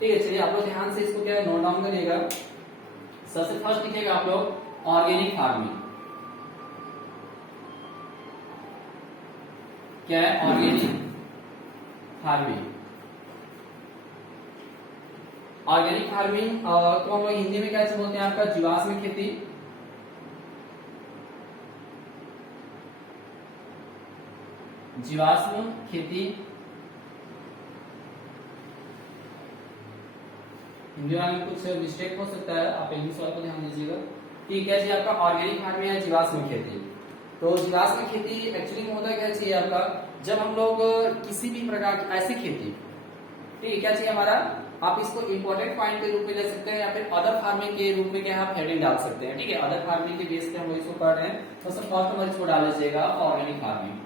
ठीक है, चलिए आप लोग ध्यान से इसको क्या है नोट डाउन करिएगा। सबसे फर्स्ट लिखिएगा आप लोग ऑर्गेनिक फार्मिंग। क्या है ऑर्गेनिक फार्मिंग? ऑर्गेनिक फार्मिंग को हम लोग हिंदी में कैसे बोलते हैं आपका जीवाश्म खेती। जीवाश्म खेती हिंदी में कुछ मिस्टेक हो सकता है, आप इंग्लिश वाले को ध्यान दीजिएगा। ठीक है जी, आपका ऑर्गेनिक फार्मिंग है जीवाश्म खेती। तो जीवाश्म खेती एक्चुअली में होता क्या चाहिए आपका, जब हम लोग किसी भी प्रकार की ऐसी खेती, ठीक है, क्या चाहिए हमारा, आप इसको इंपॉर्टेंट पॉइंट के रूप में ले सकते हैं या फिर अदर फार्मिंग के रूप में क्या आप हेडिंग डाल सकते हैं। ठीक है, अदर फार्मिंग के बेस पे हम इसको कर रहे हैं, तो सब फर्स्ट नंबर इसको डाल लीजिएगा ऑर्गेनिक फार्मिंग।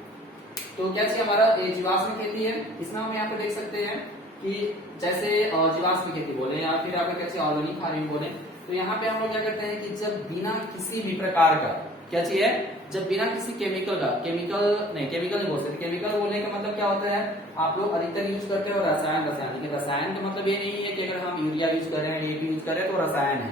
तो क्या चाहिए हमारा, ये जीवाश्म खेती है। इसमें हम यहाँ पे देख सकते हैं कि जैसे जीवाश्म खेती बोले या फिर आपका कैसे ऑर्गेनिक फार्मिंग बोले, तो यहाँ पे हम लोग क्या करते हैं कि जब बिना किसी भी प्रकार का क्या चाहिए, जब बिना किसी केमिकल का, केमिकल नहीं बोल सकते, केमिकल बोलने का मतलब क्या होता है, आप लोग अधिकतर यूज करते हो रसायन। लेकिन रसायन का मतलब ये नहीं है कि अगर हम यूरिया यूज कर रहे हैं, डीएपी यूज कर रहे हैं तो रसायन है।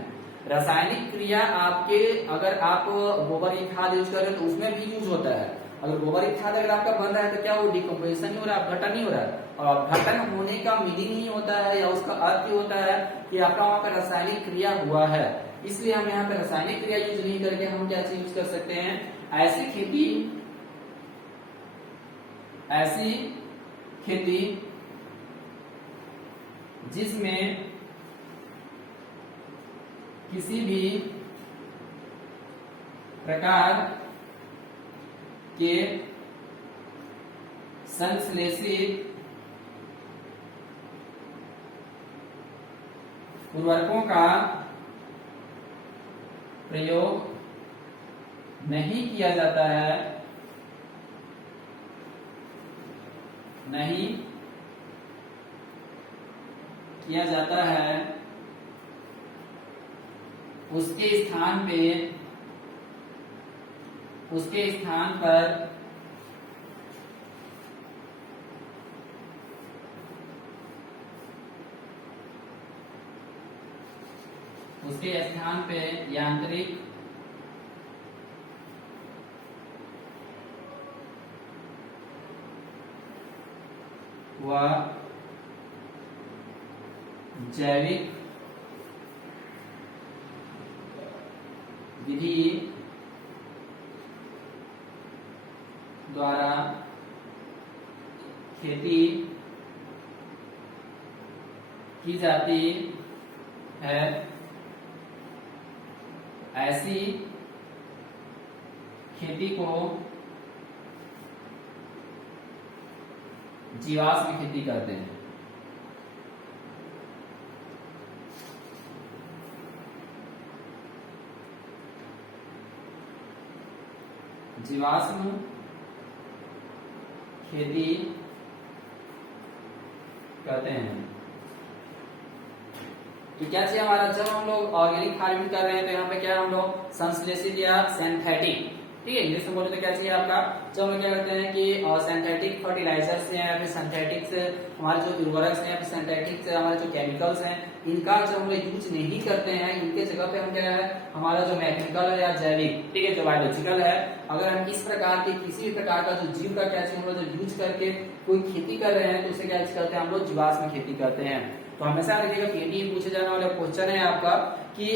रासायनिक क्रिया आपके, अगर आप गोबर की खाद यूज कर रहे हैं तो उसमें भी यूज होता है। अगर गोबर की खाद अगर आपका बन रहा है तो क्या वो डिकम्पोजिशन नहीं हो रहा है, घटन नहीं हो रहा है। और घटन होने का मीनिंग ही होता है या उसका अर्थ ही होता है कि आपका वहां पर रासायनिक क्रिया हुआ है। इसलिए हम यहाँ पे रासायनिक क्रिया यूज नहीं करके हम क्या चीज यूज कर सकते हैं, ऐसी खेती जिसमें किसी भी प्रकार के संश्लेषित उर्वरकों का प्रयोग नहीं किया जाता है, नहीं किया जाता है, उसके स्थान पे यांत्रिक व जैविक विधि द्वारा खेती की जाती है, ऐसी खेती को जीवाश्म खेती कहते हैं। जीवाश्म खेती कहते हैं। तो क्या चाहिए हमारा, जब हम लोग ऑर्गेनिक फार्मिंग कर रहे हैं तो यहाँ पे क्या हम लोग संश्लेषित या सिंथेटिक, ठीक है, इंग्लिश में बोले तो क्या चाहिए आपका, जब हम लोग क्या करते हैं कि सिंथेटिक फर्टिलाइजर्स हैं या फिर सिंथेटिक से हमारे जो उर्वरक हैं या फिर सिंथेटिक से हमारे जो केमिकल्स हैं, इनका जब हम लोग यूज नहीं करते हैं, इनके जगह पे हम क्या है हमारा जो मैकेनिकल है या जैविक, ठीक है, जो बायोलॉजिकल है, अगर हम इस प्रकार के किसी भी प्रकार का जो जीव का क्या चाहिए हम लोग जो यूज करके कोई खेती कर रहे हैं तो उसे क्या करते हैं हम लोग जीवाश्म खेती करते हैं। तो हमेशा देखिएगा पीएटी पूछे जाने वाला क्वेश्चन है आपका कि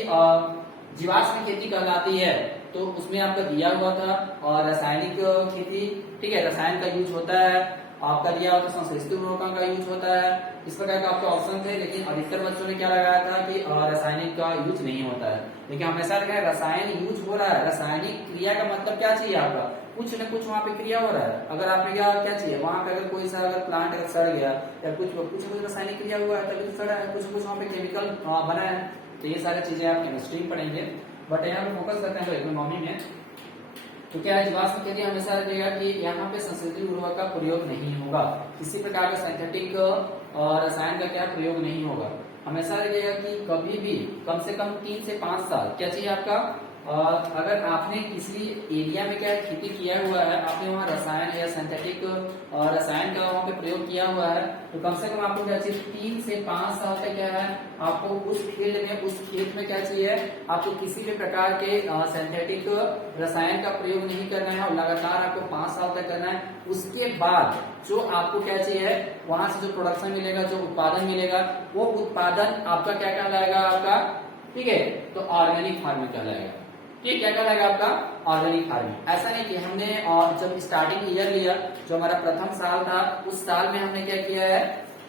जीवाश्म खेती कहलाती है, तो उसमें आपका दिया हुआ था और रासायनिक खेती, ठीक है, रसायन का यूज होता है, आपका दिया हुआ था संश्लेषित उर्वरकों का यूज होता है, इस प्रकार का आपका ऑप्शन थे। लेकिन अधिकतर बच्चों ने क्या लगाया था कि रासायनिक का यूज नहीं होता है। लेकिन हमेशा लगा रसायन यूज हो रहा है, रासायनिक क्रिया का मतलब क्या चाहिए आपका, कुछ न कुछ वहाँ पे क्रिया हो रहा है। अगर आपने क्या चाहिए वहाँ पे अगर कोई सा अगर प्लांट अगर सड़ गया या कुछ रासायनिक क्रिया हुआ है तभी सड़ा है, कुछ वहाँ पे केमिकल बना है, तो ये सारी चीजें आप केमिस्ट्री में पढ़ेंगे। बट यहाँ पे फोकस करते हैं इकोनॉमी में। तो क्या है जीवाश्म खेती हमेशा रहेगा कि यहाँ पे संश्लेषित उर्वरक का प्रयोग नहीं होगा, किसी प्रकार का सिंथेटिक रसायन का क्या प्रयोग नहीं होगा। हमेशा रहेगा कि कभी भी कम से कम 3 से 5 साल क्या चाहिए आपका अगर आपने किसी एरिया में क्या खेती किया हुआ है, आपने वहाँ रसायन या सिंथेटिक रसायन का वहाँ पे प्रयोग किया हुआ है, तो कम से कम आपको क्या चाहिए 3 से 5 साल तक क्या है आपको उस फील्ड में, उस खेत में क्या चाहिए, आपको किसी भी प्रकार के सिंथेटिक रसायन का प्रयोग नहीं करना है और लगातार आपको 5 साल तक करना है। उसके बाद जो आपको क्या चाहिए, वहां से जो प्रोडक्शन मिलेगा, जो उत्पादन मिलेगा, वो उत्पादन आपका क्या कहलाएगा आपका, ठीक है, तो ऑर्गेनिक फार्मिंग कहलाएगा। ठीक, क्या कहलाएगा आपका ऑर्गेनिक फार्मिंग। ऐसा नहीं कि हमने जब स्टार्टिंग ईयर लिया, जो हमारा प्रथम साल था, उस साल में हमने क्या किया है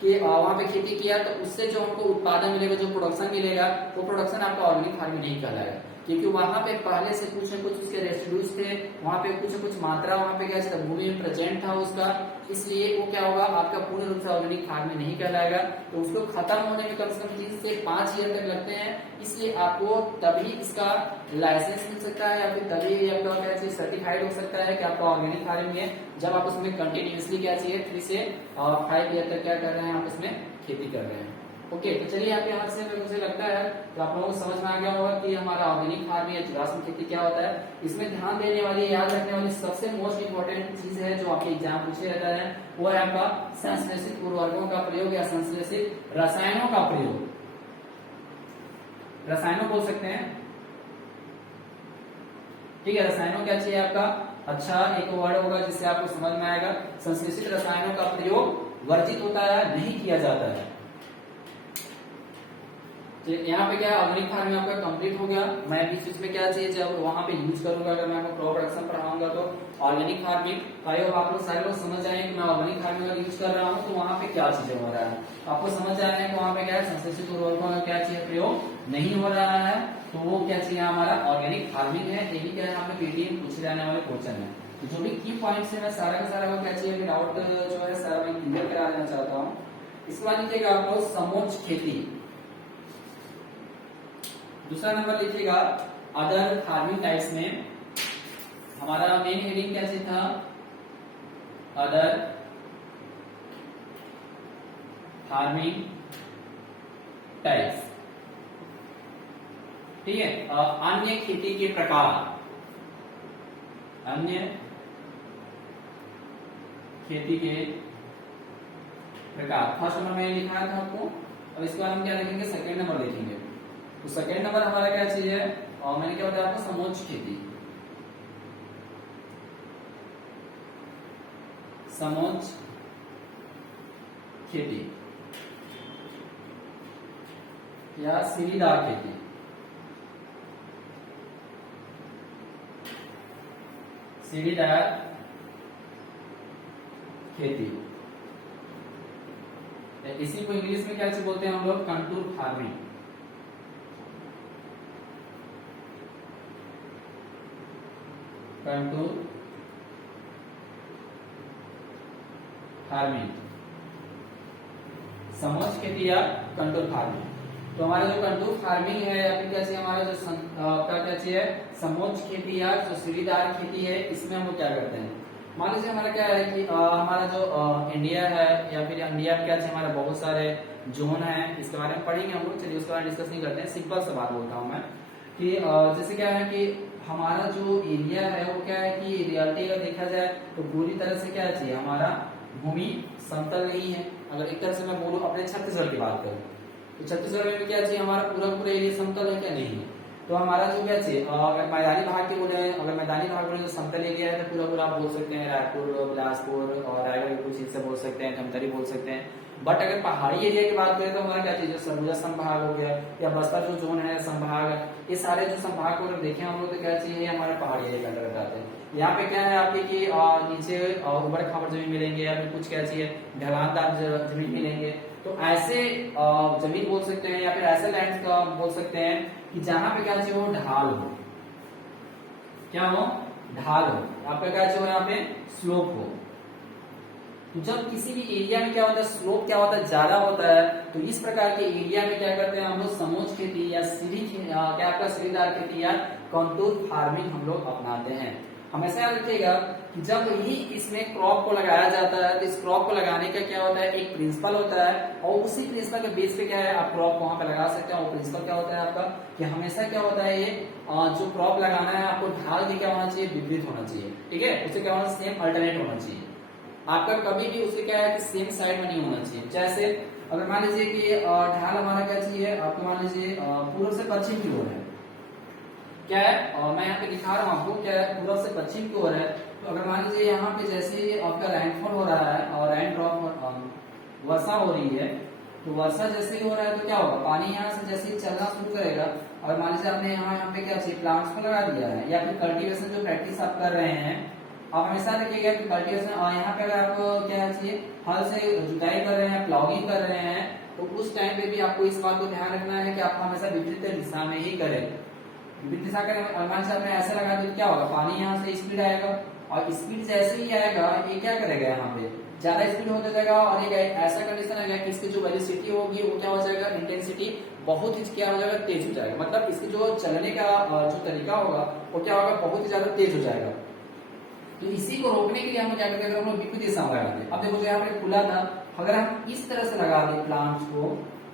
कि वहां पे खेती किया, तो उससे जो हमको उत्पादन मिलेगा, जो प्रोडक्शन मिलेगा, वो प्रोडक्शन आपका ऑर्गेनिक फार्मिंग नहीं कहलाएगा, क्योंकि वहां पे पहले से कुछ न कुछ उसके रेसिड्यूज थे, वहां पे कुछ न कुछ मात्रा वहां पे क्या भूमि में प्रेजेंट था उसका, इसलिए वो क्या होगा आपका पूर्ण रूप से ऑर्गेनिक फार्मिंग नहीं कहलाएगा। तो उसको खत्म होने में कम से कम 3 से 5 ईयर तक लगते हैं, इसलिए आपको तभी इसका लाइसेंस मिल सकता है या फिर तभी आपका क्या चाहिए सर्टिफाइड हो सकता है कि आपका ऑर्गेनिक फार्मिंग है, जब आप उसमें कंटिन्यूसली क्या चाहिए 3 से 5 ईयर तक क्या कर रहे हैं, आप उसमें खेती कर रहे हैं। ओके, तो चलिए यहाँ से मुझे लगता है तो आप लोगों को समझ में आ गया होगा कि हमारा ऑर्गेनिक फार्मिंग या जीवाश्म खेती क्या होता है। इसमें ध्यान देने वाली, याद रखने वाली सबसे मोस्ट इंपोर्टेंट चीज है जो आपके एग्जाम पूछे रहता है, वो है आपका संश्लेषित उर्वरकों का प्रयोग या संश्लेषित रसायनों का प्रयोग। रसायनों बोल सकते हैं, ठीक है, रसायनों क्या चाहिए आपका, अच्छा एक वर्ड होगा जिससे आपको समझ में आएगा। संश्लेषित रसायनों का प्रयोग वर्जित होता है, नहीं किया जाता है। यहाँ पे क्या ऑर्गेनिक फार्मिंग आपका कंप्लीट हो गया। मैं भी चीज में क्या चाहिए जब वहां पे यूज करूंगा, अगर मैं आपको क्रॉप प्रोडक्शन पढ़ाऊंगा तो ऑर्गेनिक फार्मिंग, आई होप आप लोग सारे लोग समझ आए कि मैं ऑर्गेनिक फार्मिंग अगर यूज कर रहा हूँ तो वहां पे क्या चीजें हो रहा है, आपको समझ आ रहा है कि वहां पे क्या है संश्लेषित उर्वरकों का क्या चीज प्रयोग नहीं हो रहा है, तो वो क्या चाहिए हमारा ऑर्गेनिक फार्मिंग है। यही क्या है हमें पीटीएम पूछे जाने वाले क्वेश्चन है। जो भी की पॉइंट्स है मैं सारा का सारा क्या चाहिए डाउट जो है सारा मैं क्लियर करा देना चाहता हूँ। इसके बाद लीजिएगा आपको समोच्च खेती। दूसरा नंबर लिखिएगा अदर फार्मिंग टाइप्स में, हमारा मेन हेडिंग कैसे था, अदर फार्मिंग टाइप्स, ठीक है, अन्य खेती के प्रकार, अन्य खेती के प्रकार। फर्स्ट नंबर में लिखा था आपको, अब इसके बाद हम क्या लिखेंगे, सेकेंड नंबर लिखेंगे। तो सेकेंड नंबर हमारा क्या चीज है, और मैंने क्या बताया आपको समोच्च खेती, समोच्च खेती या सीढ़ीदार खेती। सीढ़ीदार खेती, इसी को इंग्लिश में क्या बोलते हैं हम लोग, कंटूर फार्मिंग। कंटूर फार्मिंग, समोच्च खेती या कंटूर फार्मिंग। तो हमारा जो कंटूर फार्मिंग है या फिर कैसे हमारा जो क्या चाहिए समोच्च खेती या जो सीढ़ीदार खेती है, इसमें हम लोग क्या करते हैं, मान लीजिए हमारा क्या है कि हमारा जो इंडिया है या फिर इंडिया में क्या चाहिए हमारा बहुत सारे जोन है, इसके बारे में पढ़ेंगे हम लोग। चलिए उसके बारे में डिस्कस नहीं करते हैं, सिंपल सा बात बोलता हूँ मैं कि जैसे क्या है कि हमारा जो एरिया है वो क्या है कि रियलिटी अगर देखा जाए तो पूरी तरह से क्या चाहिए, हमारा भूमि समतल नहीं है। अगर एक तरह से मैं बोलूँ अपने छत्तीसगढ़ की बात करूँ तो छत्तीसगढ़ में क्या चाहिए, हमारा पूरा एरिया समतल है क्या, नहीं है। तो हमारा जो क्या चाहिए, अगर मैदानी भाग के बोले, अगर मैदानी भाग बोले तो समतल एरिया है तो पूरा आप बोल सकते हैं रायपुर, बिलासपुर और रायगढ़ के कुछ हिस्से बोल सकते हैं, धमतरी बोल सकते हैं। बट अगर पहाड़ी एरिया की बात करें तो हमारा क्या चीज, सरगुजा संभाग हो गया या बस्तर जो जोन है संभाग, ये सारे जो संभाग को देखें हम लोग तो क्या चाहिए हमारे पहाड़ी एरिया के अंतर्गत आते हैं। यहाँ पे क्या है आपके कि नीचे उबड़ खाबड़ जमीन मिलेंगे या फिर कुछ क्या चाहिए ढलानदार जमीन मिलेंगे। तो ऐसे जमीन बोल सकते हैं या फिर ऐसे लैंड का बोल सकते हैं कि जहां पे क्या चाहिए वो ढाल हो, क्या हो, ढाल हो, आपका क्या चाहिए यहाँ पे स्लोप हो। तो जब किसी भी एरिया में क्या होता है स्लोप क्या होता है ज्यादा होता है, तो इस प्रकार के एरिया में क्या करते हैं हम लोग समोच्च खेती या सीढ़ी क्या आपका सीढ़ीदार खेती या कंटूर फार्मिंग हम लोग अपनाते हैं। हमेशा याद रखिएगा कि जब ही इसमें क्रॉप को लगाया जाता है तो इस क्रॉप को लगाने का क्या होता है, एक प्रिंसिपल होता है और उसी प्रिंसिपल के बेस पे क्या है आप क्रॉप वहां पे लगा सकते हैं। वो प्रिंसिपल क्या होता है आपका कि हमेशा क्या होता है, ये जो क्रॉप लगाना है आपको ढाल भी क्या होना चाहिए, विपरीत होना चाहिए। ठीक है, उसे क्या होना, सेम अल्टरनेट होना चाहिए आपका, कभी भी उसे क्या है कि सेम साइड में नहीं होना चाहिए। जैसे अगर मान लीजिए कि ढाल हमारा क्या चाहिए आपको, मान लीजिए पूर्व से पश्चिम की ओर है, क्या है मैं यहाँ पे दिखा रहा हूँ आपको, क्या है पूर्व से पश्चिम की ओर है। तो अगर मान लीजिए यहाँ पे जैसे ही आपका रैनफॉल हो रहा है और रेन ड्रॉप वर्षा हो रही है, तो वर्षा जैसे ही हो रहा है तो क्या होगा, पानी यहाँ से जैसे ही चलना शुरू करेगा। और मान लीजिए आपने यहाँ पे क्या चाहिए, प्लांट्स को लगा दिया है या फिर कल्टीवेशन जो प्रैक्टिस आप कर रहे हैं, आप हमेशा रखिएगा कि कल्टीवेशन यहाँ पे अगर आपको क्या चाहिए, हल से जुताई कर रहे हैं, प्लाउगिंग कर रहे हैं, तो उस टाइम पे भी आपको इस बात को ध्यान रखना है कि आपको हमेशा विपरीत दिशा में ही करें। विपरीत दिशा का मान से आपने ऐसे लगा दिया, क्या होगा, पानी यहाँ से स्पीड आएगा और स्पीड जैसे ही आएगा ये क्या करेगा, यहाँ पे ज्यादा स्पीड होता जाएगा और एक ऐसा कंडीशन आएगा कि इसकी जो वेलोसिटी होगी वो क्या हो जाएगा, इंटेंसिटी बहुत ही क्या हो जाएगा, तेज हो जाएगा। मतलब इसकी जो चलने का जो तरीका होगा वो क्या होगा, बहुत ही ज्यादा तेज हो जाएगा। तो इसी को रोकने के लिए हम क्या करते हैं, हम लोग विपरीत दिशा में लगा दें। अब देखो जो यहाँ पे खुला था, अगर हम इस तरह से लगा दें प्लांट्स को,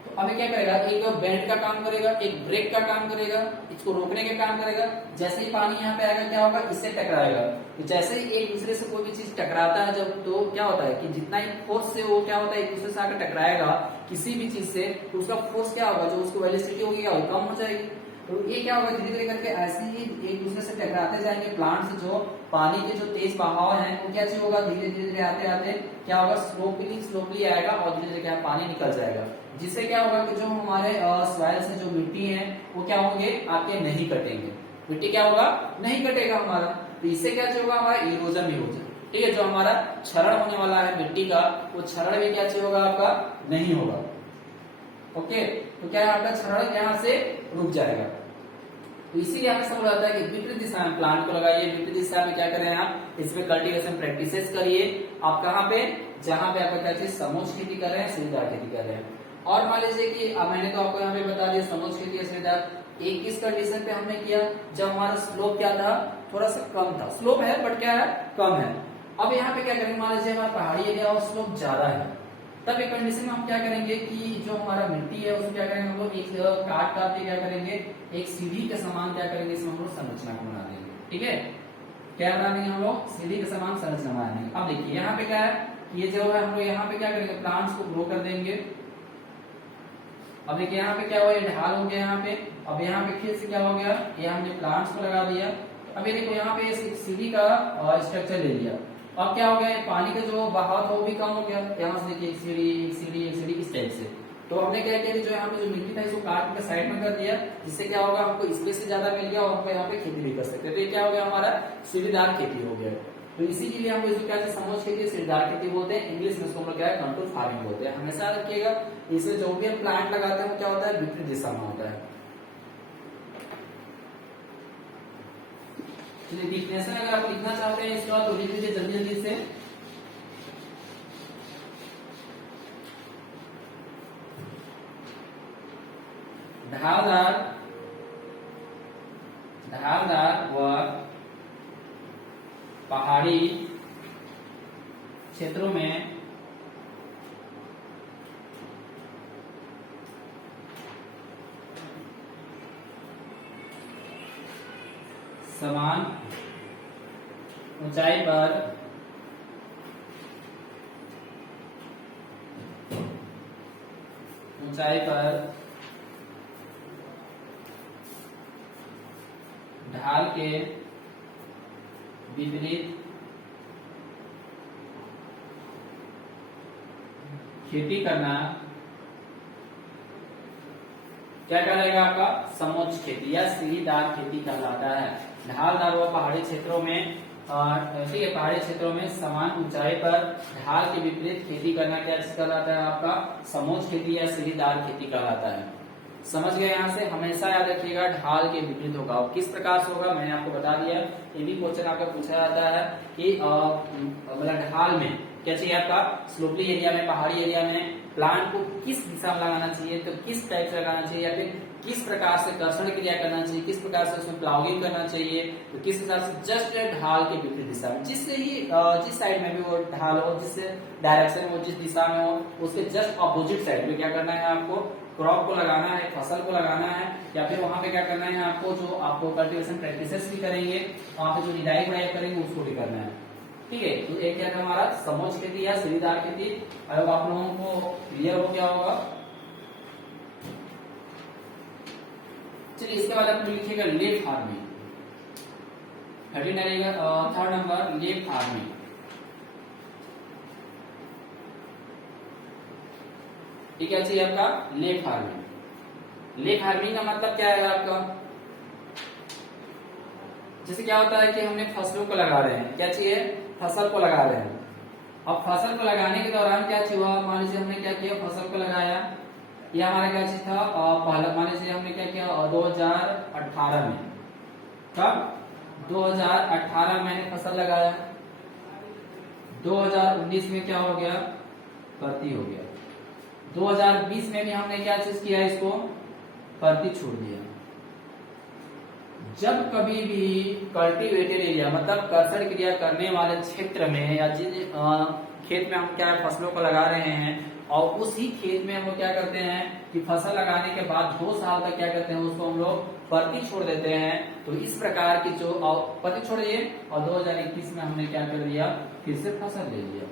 तो हमें क्या करेगा, एक बेल्ट का काम करेगा, एक ब्रेक का काम करेगा, इसको रोकने का काम करेगा। जैसे ही पानी यहाँ पे आएगा क्या होगा, इससे टकराएगा। तो जैसे ही एक दूसरे से कोई भी चीज टकराता है जब, तो क्या होता है कि जितना ही फोर्स से वो क्या होता है एक दूसरे से आकर टकराएगा किसी भी चीज से, तो उसका फोर्स क्या होगा, जो उसको वेलोसिटी होगी वो कम हो जाएगी। तो ये क्या होगा, धीरे धीरे करके ऐसे ही एक दूसरे से टकराते जाएंगे प्लांट से, जो पानी के जो तेज बहाव है वो क्या होगा, धीरे धीरे आते आते क्या होगा, स्लोपली आएगा और धीरे धीरे क्या पानी निकल जाएगा। जिससे क्या होगा कि जो हमारे सॉइल से जो मिट्टी है वो क्या होंगे, आपके नहीं कटेंगे। मिट्टी क्या होगा, नहीं कटेगा हमारा। तो इससे क्या होगा, हमारा इरोजन भी हो जाए। ठीक है, जो हमारा क्षरण होने वाला है मिट्टी का, वो क्षरण भी क्या होगा, आपका नहीं होगा। ओके, तो क्या है, आपका क्षरण यहाँ से रुक जाएगा। तो इसीलिए हमें समझ आता है कि विपरीत दिशा में प्लांट को लगाइए, विपरीत दिशा में क्या करें आप, इसमें कल्टीवेशन प्रैक्टिसेस करिए। आप कहाँ पे, जहां पे आपका क्या चीज समोच्च खेती कर रहे हैं, सीढ़ीदार खेती कर रहे हैं। और मान लीजिए कि अब मैंने तो आपको यहाँ पे बता दिया समोच्च खेती या सीढ़ीदार, एक किस कंडीशन पे हमने किया, जब हमारा स्लोप क्या था, थोड़ा सा कम था। स्लोप है बट क्या है, कम है। अब यहाँ पे क्या करेंगे, मान लीजिए हमारा पहाड़ी एरिया और स्लोप ज्यादा है, तब एक कंडीशन में हम क्या करेंगे कि जो हमारा मिट्टी है उसमें क्या करेंगे, हम लोग एक काट के क्या करेंगे, एक सीढ़ी के समान क्या करेंगे, इसमें हम लोग संरचना को बना देंगे। ठीक है, क्या बना देंगे, हम लोग सीढ़ी के समान संरचना बना देंगे। अब देखिए यहाँ पे क्या है, ये जो है हम लोग यहाँ पे क्या करेंगे, प्लांट्स को ग्रो कर देंगे। अब देखिए यहाँ पे क्या हुआ, ये ढाल हो गया यहाँ पे। अब यहाँ पे फिर से क्या हो गया, ये हमने प्लांट्स को लगा दिया। अब ये देखो यहाँ पे सीढ़ी का स्ट्रक्चर ले लिया। अब क्या हो गया, पानी का जो बहाव था वो भी कम हो गया। यहाँ से देखिए एक सीढ़ी एक सीढ़ी एक सीढ़ी इस टाइप से। तो हमने क्या किया कि जो यहाँ पे जो मिट्टी था इसको काट के साइड में कर दिया, जिससे क्या होगा, हमको स्पेस ज्यादा मिल गया और हमको यहाँ पे खेती भी कर सकते हैं। तो ये क्या हो गया, हमारा सीढ़ीदार खेती हो गया। तो इसी के लिए हम इसको क्या समोच्च खेती, सीढ़ीदार खेती बोलते हैं। इंग्लिश में इसको क्या है, कंट्रोल फार्मिंग बोलते हैं। हमेशा रखिएगा इसमें जो भी हम प्लांट लगाते हैं वो क्या होता है, विपरीत दिशा में होता है। डिफिनेशन अगर आप लिखना चाहते हैं इसके बाद तो लिख लीजिए जल्दी जल्दी से। ढालदार व पहाड़ी क्षेत्रों में समान ऊंचाई पर ढाल के विपरीत खेती करना क्या कहलाएगा, आपका समोच्च खेती या सीढ़ीदार खेती कहलाता है। ढालदार व पहाड़ी क्षेत्रों में, ठीक है, पहाड़ी क्षेत्रों में समान ऊंचाई पर ढाल के विपरीत खेती करना क्या कहलाता है, आपका समोच्च खेती या सीढ़ीदार खेती कहलाता है। समझ गए, यहाँ से हमेशा याद रखिएगा ढाल के विपरीत होगा। और किस प्रकार से होगा मैंने आपको बता दिया। ये भी क्वेश्चन आपका पूछा जाता है कि मतलब ढाल में क्या चाहिए, आपका स्लोपली एरिया में, पहाड़ी एरिया में प्लांट को किस दिशा में लगाना चाहिए, तो किस टाइप से लगाना चाहिए, या फिर किस प्रकार से कर्षण क्रिया करना चाहिए, किस प्रकार से उसमें प्लाउगिंग करना चाहिए, तो किस हिसाब से जस्ट ढाल के विपरीत दिशा में, जिससे ही जिस साइड में भी वो ढाल हो, जिस डायरेक्शन में हो, जिस दिशा में हो, उसके जस्ट अपोजिट साइड में क्या करना है आपको, क्रॉप को लगाना है, फसल को लगाना है, या फिर वहां पे क्या करना है आपको, जो आपको कल्टीवेशन प्रैक्टिसेस भी करेंगे, वहां पे जो निराई गुड़ाई करेंगे उसको भी करना है। ठीक है, तो एक क्या था हमारा समोच्च खेती या सीढ़ीदार खेती। अब आप लोगों को क्लियर हो गया होगा। चलिए इसके बाद आप लिखिएगा leaf farming. 3rd number leaf farming. ठीक है, चाहिए आपका लीफ फार्मिंग। लीफ फार्मिंग का मतलब क्या है आपका, जैसे क्या होता है कि हमने फसलों को लगा रहे हैं, क्या चाहिए, फसल को लगा रहे हैं। अब फसल को लगाने के दौरान क्या चीज हुआ, मान लीजिए हमने क्या किया, फसल को लगाया, ये हमारा क्या चीज था, पहला मान लीजिए हमने क्या किया 2018 में, कब 2018 में मैंने फसल लगाया, 2019 में क्या हो गया, परती हो गया, 2020 में भी हमने क्या चीज किया, इसको परती छोड़ दिया। जब कभी भी कल्टीवेटेड एरिया मतलब कर्षण क्रिया करने वाले क्षेत्र में, या जिन खेत में हम क्या फसलों को लगा रहे हैं, और उसी खेत में हम लोग क्या करते हैं कि फसल लगाने के बाद 2 साल तक क्या करते हैं, उसको हम लोग परती छोड़ देते हैं। तो इस प्रकार की जो परती छोड़िए, और 2021 में हमने क्या कर दिया, फिर से फसल ले लिया।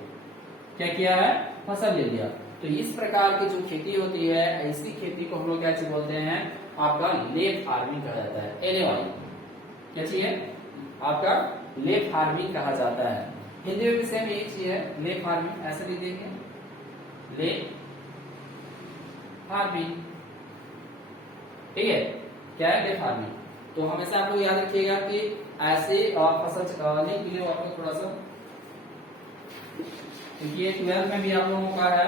क्या किया है, फसल ले लिया। तो इस प्रकार की जो खेती होती है, ऐसी खेती को हम लोग क्या बोलते हैं, आपका लीफ फार्मिंग कहा जाता है। एने वाली क्या चीज है, आपका लीफ फार्मिंग कहा जाता है। हिंदी में भी सेम एक चीज है, लीफ फार्मिंग, ऐसे लिख देंगे लीफ फार्मिंग। ठीक है, क्या है लीफ फार्मिंग। तो हमेशा आप लोग याद रखिएगा कि ऐसे फसल लिख लीजिए आपको थोड़ा सा, क्योंकि ये 12th में भी आप लोगों का है,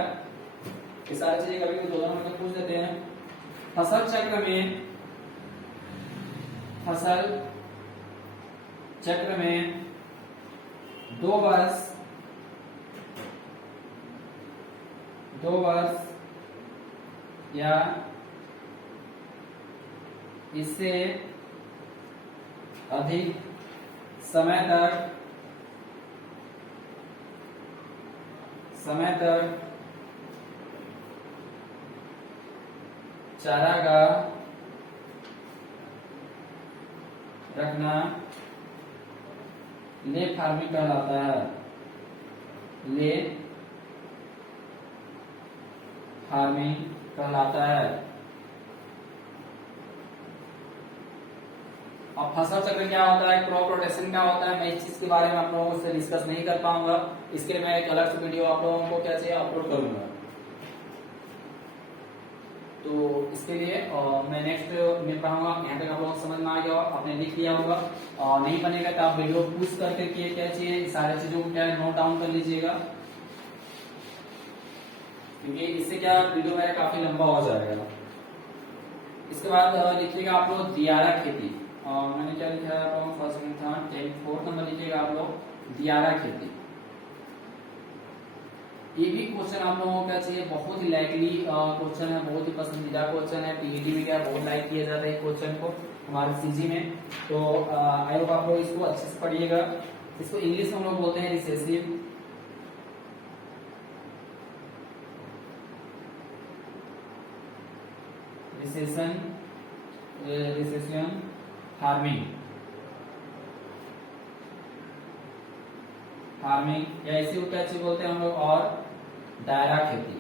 ये सारी चीजें कभी भी 2 नंबर में पूछ देते हैं। फसल चक्र में 2 वर्ष या इससे अधिक समय तक चारागाह रखना लीफ फार्मिंग कहलाता है। लीफ फार्मिंग कहलाता है। अब फसल चक्र क्या होता है, क्रॉप रोटेशन क्या होता है, मैं इस चीज के बारे में आप लोगों से डिस्कस नहीं कर पाऊंगा, इसके लिए मैं एक अलग से वीडियो आप लोगों को क्या चाहिए अपलोड करूंगा। तो इसके लिए मैं नेक्स्ट में पढ़ाऊंगा। यहाँ तक आप लोगों को समझ में आ गया, आपने लिख लिया होगा, और नहीं बनेगा तो आप वीडियो पूछ करके क्या चाहिए, सारे चीजों को क्या नोट डाउन कर लीजिएगा, क्योंकि इससे क्या वीडियो मेरा काफी लंबा हो जाएगा। इसके बाद लिखिएगा आप लोग दियारा खेती, मैंने क्या लिखा है आप लोग, first second third 10 4th number लिखिएगा आप लोग दियारा खेती। ये भी क्वेश्चन आप लोगों को क्या चाहिए, बहुत ही लाइकली क्वेश्चन है, बहुत ही पसंदीदा क्वेश्चन है, पीईटी में क्या बहुत लाइक किया जाता है क्वेश्चन को हमारे सीजी में। तो आई होप आप लोग इसको अच्छे से पढ़िएगा। इसको इंग्लिश में हम लोग बोलते हैं रिसेसिव फार्मिंग या इसी को क्या चीज बोलते हैं हम लोग, और दायरा खेती,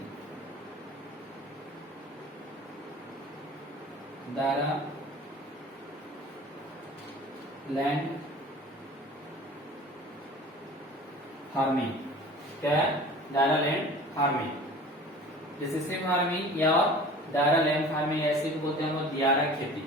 दायरा लैंड फार्मिंग। क्या है, दायरा लैंड फार्मिंग, रिसेसिव फार्मिंग या दायरा लैंड फार्मिंग, ऐसे भी बोलते हैं हम लोग दियारा खेती।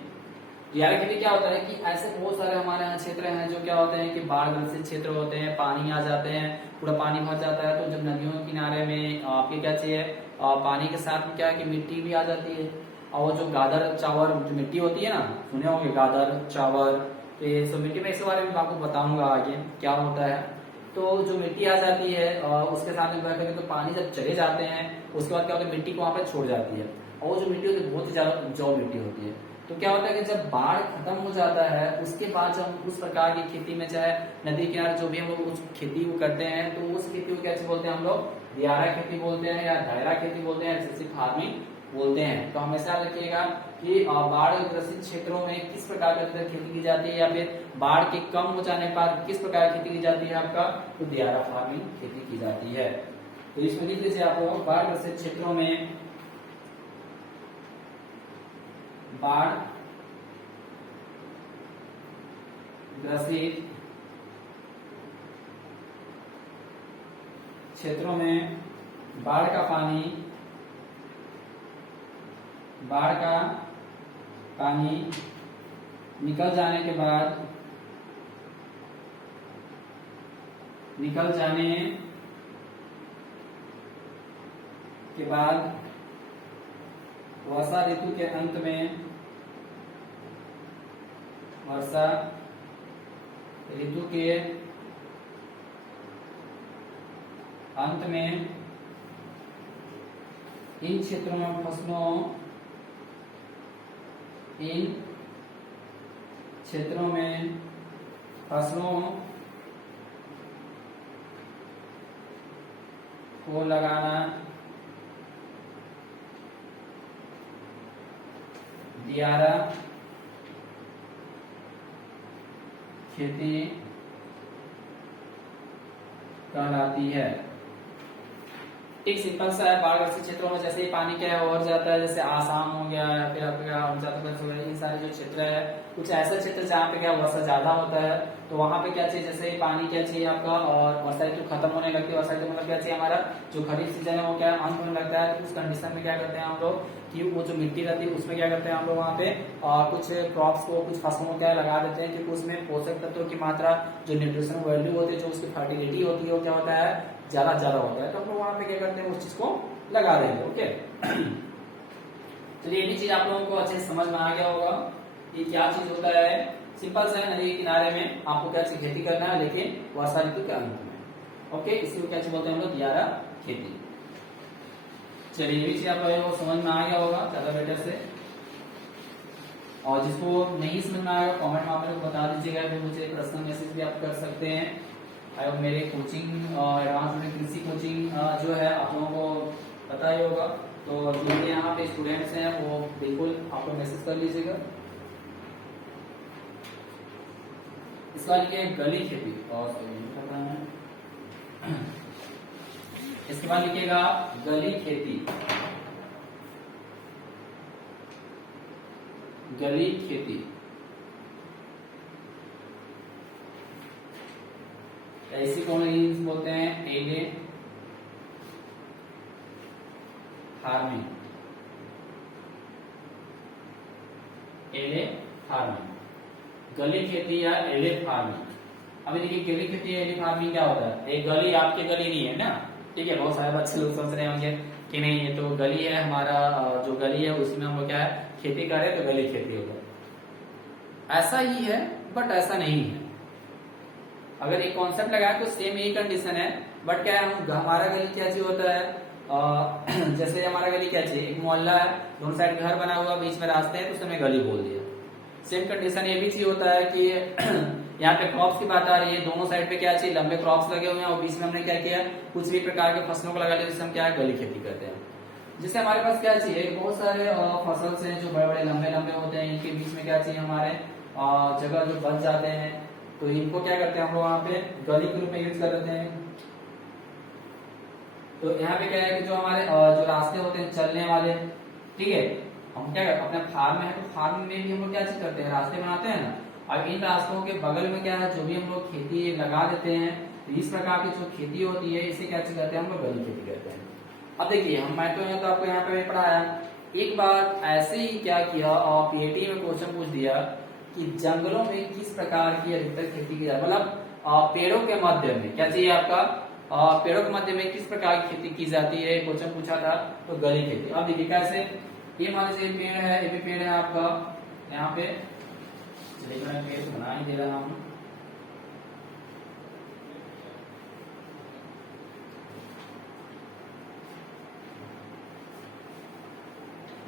दियारा खेती क्या होता है कि ऐसे बहुत सारे हमारे यहाँ क्षेत्र हैं जो क्या होते हैं कि बाढ़ ग्रसित क्षेत्र होते हैं, पानी आ जाते हैं, पूरा पानी भर जाता है। तो जब नदियों के किनारे में आपके क्या चाहिए, पानी के साथ क्या है कि मिट्टी भी आ जाती है, और वो जो गादर चावर जो मिट्टी होती है ना, सुने होंगे गादर चावर, तो ये सब मिट्टी में, इस बारे में आपको बताऊंगा आगे क्या होता है। तो जो मिट्टी आ जाती है उसके साथ में क्या करते हैं, तो पानी जब चले जाते हैं उसके बाद क्या होता है, मिट्टी को वहां पर छोड़ जाती है, और वो जो मिट्टी होती है बहुत ही ज्यादा उपजाऊ मिट्टी होती है। तो क्या होता है कि जब बाढ़ खत्म हो जाता है उसके बाद जब हम उस प्रकार की खेती में, चाहे नदी किनारे जो भी हम लोग उस खेती को करते हैं, तो उस खेती को कैसे बोलते हैं हम लोग, दियारा खेती बोलते हैं, या दायरा खेती बोलते हैं, एक्सेसिव फार्मिंग बोलते हैं। तो हमेशा रखिएगा कि बाढ़ ग्रसित क्षेत्रों में किस प्रकार की खेती की जाती है, या फिर बाढ़ के कम हो जाने पर किस प्रकार की खेती की जाती है आपका, तो दियारा फार्मिंग खेती की जाती है। तो इसमें लिख लीजिए आप लोग, बाढ़ ग्रसित क्षेत्रों में, बाढ़ ग्रसित क्षेत्रों में बाढ़ का पानी निकल जाने के बाद वर्षा ऋतु के अंत में, वर्षा ऋतु के अंत में इन क्षेत्रों में फसलों को लगाना दियारा खेती कहलाती है। एक सिंपल सा है, बाढ़ ग्रसित क्षेत्रों में जैसे ही पानी क्या है और जाता है, जैसे आसाम हो गया या फिर आपका अरुणाचल प्रदेश हो गया, ये सारे जो क्षेत्र है, कुछ ऐसा क्षेत्र जहाँ पे क्या वर्षा ज्यादा होता है, तो वहां पे क्या चाहिए, जैसे ही पानी क्या चाहिए आपका, और वर्षा ऋतु खत्म होने लगती है, वर्षा ऋतु मतलब क्या चाहिए, हमारा जो खरीफ सीजन है वो क्या अंत होने लगता है, तो उस कंडीशन में क्या करते हैं हम लोग कि वो जो मिट्टी रहती है उसमें क्या करते हैं हम लोग वहाँ पे कुछ क्रॉप्स को, कुछ फसलों को क्या लगा देते हैं, क्योंकि उसमें पोषक तत्वों की मात्रा, जो न्यूट्रिशन वैल्यू होती है, जो उसकी फर्टिलिटी होती है, वो क्या होता है, ज्यादा होता है। तो हम लोग वहाँ पे क्या करते हैं, उस चीज को लगा देंगे। ओके, तो ये भी चीज आप लोगों को अच्छे से समझ में आ गया होगा कि क्या चीज होता है। सिंपल सा नदी के किनारे में आपको क्या चीज खेती करना है, लेकिन वर्षा ऋतु के अंत में। ओके, इसी को क्या चीज बोलते हैं हम लोग, दियारा खेती। चलिए, ये भी चीज आप लोगों को समझ में आ गया होगा ज्यादा बेटर से, और जिसको नहीं समझ में आएगा कमेंट में आप लोग बता दीजिएगा, फिर मुझे पर्सनल मैसेज भी आप कर सकते हैं। और मेरे कोचिंग एडवांस कृषि कोचिंग जो है आप लोगों को पता ही होगा, तो जो मेरे यहाँ पे स्टूडेंट्स हैं वो बिल्कुल आप लोग मैसेज कर लीजिएगा। इसका लिखिए गली खेती, और इसके बाद लिखिएगा गली खेती, गली खेती। ऐसी कौन बोलते हैं, एले फार्मिंग, एले फार्मिंग, गली खेती या एले फार्मिंग। अभी देखिए गली खेती या एले फार्मिंग क्या होता है, एक गली आपकी गली नहीं है ना, ठीक है। बहुत सारे बच्चे लोग सोच रहे होंगे कि नहीं ये तो गली है, हमारा जो गली है उसमें हम लोग क्या है खेती करें तो गली खेती होगा। ऐसा ही है बट ऐसा नहीं है। अगर एक कॉन्सेप्ट लगाए तो सेम यही कंडीशन है, बट क्या है हमारा गली क्या चीज होता है, जैसे हमारा गली क्या चाहिए, एक मोहल्ला है, दोनों साइड घर बना हुआ, बीच में रास्ते हैं, तो उसमें गली बोल दिया। सेम कंडीशन ये भी चीज होता है कि यहाँ पे क्रॉप्स की बात आ रही है, दोनों साइड पे क्या चाहिए, लंबे क्रॉप्स लगे हुए हैं, और बीच में हमने क्या किया, कुछ भी प्रकार के फसलों को लगा लिया, जिससे हम क्या है गली खेती करते हैं। जिससे हमारे पास क्या चाहिए, बहुत सारे फसल हैं जो बड़े बड़े लंबे लंबे होते हैं, इनके बीच में क्या चाहिए हमारे जगह जो बच जाते हैं, तो इनको क्या करते हैं हम लोग वहाँ पे गली के रूप में यूज कर लेते हैं। तो यहाँ पे क्या है कि जो हमारे जो रास्ते होते हैं चलने वाले, ठीक है, हम क्या करते हैं अपने फार्म में है, तो फार्म में भी हम लोग क्या चीज करते हैं, रास्ते बनाते हैं ना। अब इन रास्तों के बगल में क्या है, जो भी हम लोग खेती लगा देते हैं, तो इस प्रकार की जो खेती होती है इसे क्या चीज करते हैं हम लोग गली खेती करते हैं। अब देखिए हम मैं तो आपको यहाँ पे पढ़ाया, एक बार ऐसे ही क्या किया और पीएटी में क्वेश्चन पूछ दिया कि जंगलों में किस प्रकार की अधिकतर खेती की जाती है, मतलब पेड़ों के मध्य में क्या चाहिए आपका, पेड़ों के मध्य में किस प्रकार की खेती की जाती है, क्वेश्चन पूछा था, तो गली खेती। अब देखिए कैसे, ये मान लीजिए पेड़ है, ये भी पेड़ है आपका यहाँ पे, चलिए मैं पेड़ बना ही दे रहा हूँ।